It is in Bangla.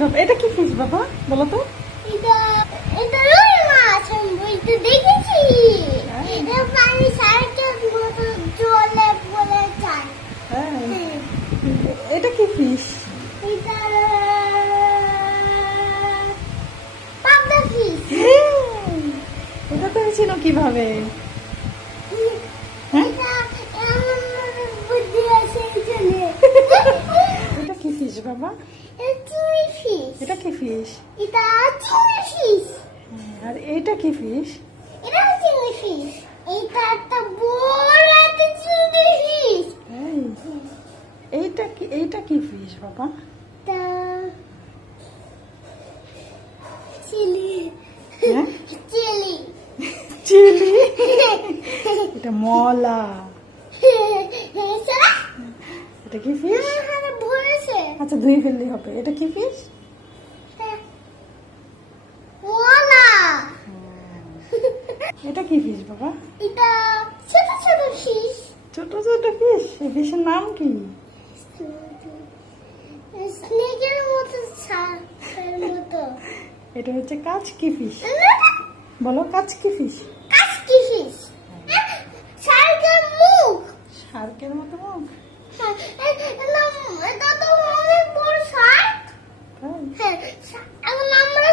বাবা? এটা কি ফিশ বাবা, বলো তো? এটা এটা রুই মাছ আমি বলতে দেখেছি। এটা পানি সাইডের মতো জলে বলে যায়। হ্যাঁ, এটা কি ফিশ? এটা পাবদা ফিশ। এটা তুমি চিনো কিভাবে? হ্যাঁ? এটা এমন বুদ্ধি আছে চলে। এটা কি ফিশ বাবা? এটা চিংড়ি ফিশ। এটা কি ফিশ? এটা চিংড়ি ফিশ। আর এটা কি ফিশ? এটা চিংড়ি ফিশ। এটা একটা বড় একটা চিংড়ি ফিশ। এইটা কি ফিশ বাবা? তা চিলি হ্যাঁ? Chilli chilli. এটা মলা। এটা কি ফিশ? ভরেছে আচ্ছা, ধুয়ে ফেললে হবে। এটা কি ফিশ? ওলা এটা কি ফিশ বাবা? এটা ছোট ছোট ফিশ। ছোট ছোট ফিশ। এই ফিশের নাম কি? স্নেকের মতো ছাড়ের মতো। এটা হচ্ছে কাচকি ফিশ। বলো, কাচকি ফিশ। কাচকি ফিশ। শার্কের মুখ। শার্কের মতো মুখ। এটা তো অনেক বড় শার্ক। তাই? হ্যাঁ, এখন আমরা